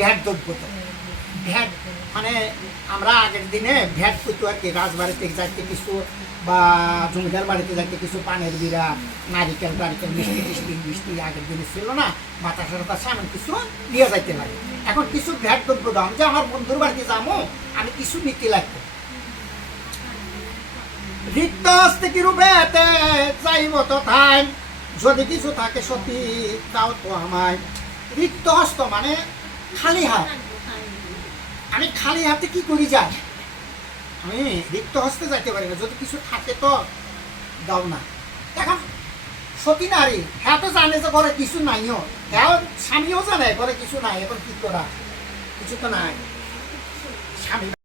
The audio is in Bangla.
ভ্যাট যোগ্যতা ভ্যাট মানে আমরা আগের দিনে ভ্যাট করতো আর কি, রাজবাড়িতে যাইতে কিছু বা জমিদার বাড়িতে যাইতে কিছু পানের বিড়া, নারিকেল টারিকেল, মিষ্টি টিষ্টি মিষ্টি আগের দিনে ছিল না, বাতাসের কাছে এমন কিছু নিয়ে যাইতে লাগে। এখন কিছু ভ্যাট যোগ্যতা আমি যে আমার বন্ধুর বাড়িতে যাবো, আমি কিছু নিতে লাগবো। রিক্ত হস্তে কি রূপেতে যাইব তো থাই, যদি কিছু থাকে সত্যি তাও তো আমায়। রিক্ত হস্ত মানে খালি হাত, আমি খালি হাতে কি করি যাই, আমি রিক্ত হস্তে যাইতে পারি না, যদি কিছু থাকে তো দাও না। এখন সতী নারী হ্যাঁ তো জানে যে ঘরে কিছু নাইও, হ্যাঁ স্বামীও জানে ঘরে কিছু নাই, এখন কি করা, কিছু তো নাই স্বামী